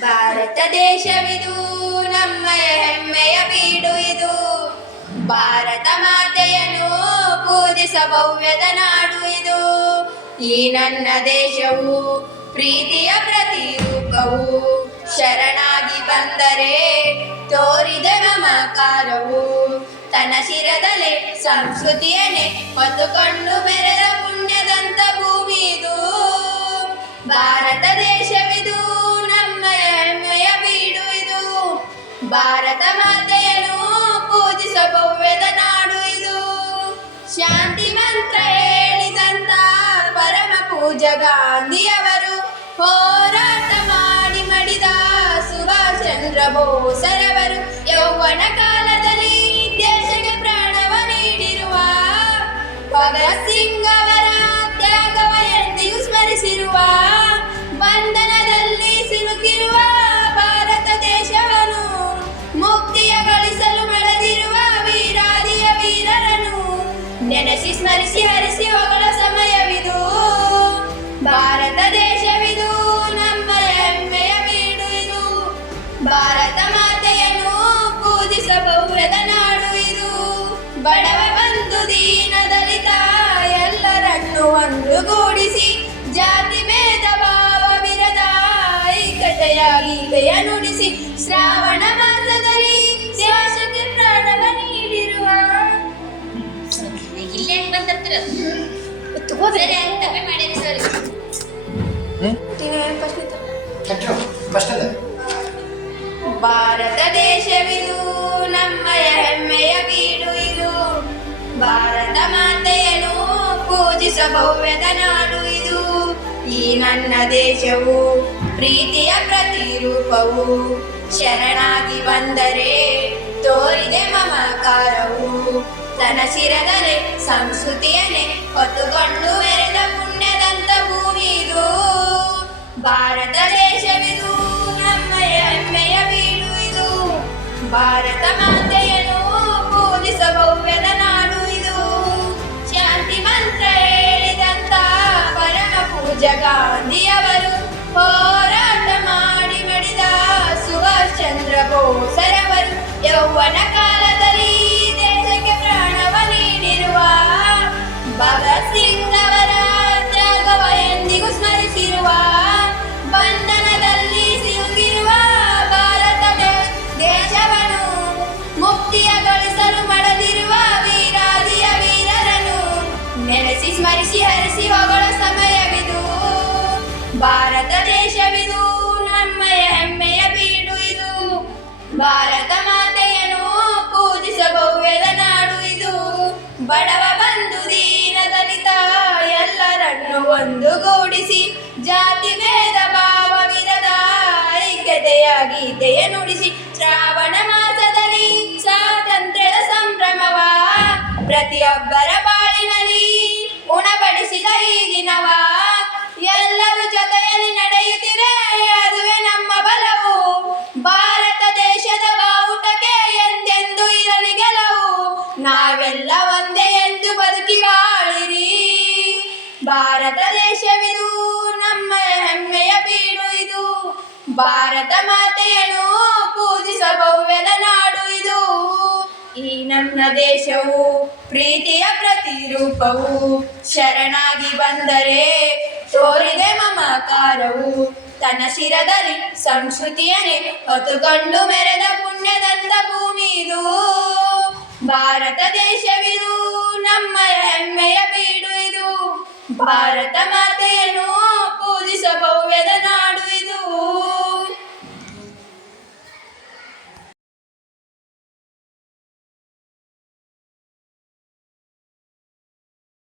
ಭಾರತ ದೇಶವಿದು, ನಮ್ಮಯ ಹೆಮ್ಮೆಯ ಬೀಡು ಇದು. ಭಾರತ ಮಾತೆಯನ್ನು ಪೂಜಿಸ ಭವ್ಯದ ನಾಡು ಇದು. ಈ ನನ್ನ ದೇಶವು ಪ್ರೀತಿಯ ಪ್ರತಿರೂಪವು. ಶರಣಾಗಿ ಬಂದರೆ ತೋರಿದ ಮಮಕಾರವು. ತನ್ನ ಶಿರದಲೆ ಸಂಸ್ಕೃತಿಯನ್ನೇ ಹೊತ್ತುಕೊಂಡು ಬೆರೆದ ಪುಣ್ಯದಂತ ಭೂಮಿ ಇದು. ಭಾರತ ದೇಶವಿದು ಭಾರತ ಮಾತೆಯನ್ನು ಪೂಜಿಸಬಹುವೆದ ನಾಡು ಇದು. ಶಾಂತಿ ಮಂತ್ರ ಹೇಳಿದಂತ ಪರಮ ಪೂಜ ಗಾಂಧಿಯವರು ಹೋರಾಟ ಮಾಡಿ ಮಡಿದ ಸುಭಾಷ್ ಚಂದ್ರ ಬೋಸರವರು ಯೌವನ ಕಾಲದಲ್ಲಿ ದೇಶಕ್ಕೆ ಪ್ರಾಣವ ನೀಡಿರುವ ಭಗತ್ ಸಿಂಗ್ ಅವರ ತ್ಯಾಗವ ಎಂದಿಗೂ ಸ್ಮರಿಸಿರುವ ಬಂಧನದಲ್ಲಿ ನುಡಿಸಿ ಶ್ರಾವಣ ಮಾಸದಲ್ಲಿ ದೇಶಕ್ಕೆ ಪ್ರಾಣವ ನೀಡಿರುವ. ಇಲ್ಲೇ ಬಂದಿರ್ತೀರ? ಸರಿ ಆಯ್ತವೆ ಮಾಡಿರಿ ಸರಿ ಭಾರತ ದೇಶವಿದು ನಮ್ಮಯ ಹೆಮ್ಮೆಯ ಬೀಡು ಇದು. ಭಾರತ ಮಾತೆಯನ್ನು ಪೂಜಿಸ ಭವ್ಯದ ನಾಡು ಇದು. ಈ ನನ್ನ ದೇಶವು ಪ್ರೀತಿಯ ಪ್ರತಿರೂಪವು ಶರಣಾಗಿ ಬಂದರೆ ತೋರಿದೆ ಮಮಕಾರವು. ತನ್ನ ಸಂಸ್ಕೃತಿಯನೆ ಹೊತ್ತುಕೊಂಡು ಮೆರೆದ ಪುಣ್ಯದಂತ ಭೂಮಿದು ಭಾರತ ದೇಶವಿದು, ನಮ್ಮಯ ಹೆಮ್ಮೆಯ ಬೀಡು ಇದು. ಭಾರತ ಮಾತೆಯನ್ನು ಪೂಜಿಸ ನಾಡು ಇದು. ಶಾಂತಿ ಮಂತ್ರ ಹೇಳಿದಂತ ಪರಮ ಪೂಜ ಗಾಂಧಿಯವರು ಹೋರಾಟ ಮಾಡಿ ಮಡಿದ ಸುಭಾಷ್ ಚಂದ್ರ ಬೋಸರವರು ಯೌವನ ಕಾಲದಲ್ಲಿ ದೇಶಕ್ಕೆ ಪ್ರಾಣವ ನೀಡಿರುವ ಭಗತ್ ಸಿಂಗ್ ಅವರ ತ್ಯಾಗವ ಎಂದಿಗೂ ಸ್ಮರಿಸಿರುವ, ಬಂಧನದಲ್ಲಿ ಸಿಲುಕಿರುವ ಭಾರತ ದೇಶವನ್ನು ಮುಕ್ತಿಯ ಗಳಿಸಲು ಮಡದಿರುವ ವೀರಾದಿಯ ವೀರರನ್ನು ನೆನೆಸಿ ಸ್ಮರಿಸಿ ಹರಿಸಿ ಹೊಗಳ ಸಮಯವಿದು. ಭಾರತ ನುಡಿಸಿ ಶ್ರಾವಣ ಮಾಸದಲ್ಲಿ ಸ್ವಾತಂತ್ರ್ಯದ ಸಂಭ್ರಮವ ಪ್ರತಿಯೊಬ್ಬರ ಭಾರತ ಮಾತೆಯನ್ನು ಪೂಜಿಸ ಭವ್ಯದ ನಾಡು ಇದು. ಈ ನಮ್ಮ ದೇಶವು ಪ್ರೀತಿಯ ಪ್ರತಿರೂಪವು. ಶರಣಾಗಿ ಬಂದರೆ ತೋರಿದೆ ಮಮಕಾರವು. ತನ್ನ ಶಿರದಲ್ಲಿ ಸಂಸ್ಕೃತಿಯನ್ನೇ ಹೊತ್ತುಕೊಂಡು ಮೆರೆದ ಪುಣ್ಯದಂತ ಭೂಮಿ ಇದು. ಭಾರತ ದೇಶವಿದು ನಮ್ಮ ಹೆಮ್ಮೆಯ ಬೀಡು ಇದು. ಭಾರತ ಮಾತೆಯನ್ನು ಪೂಜಿಸಬಹುದು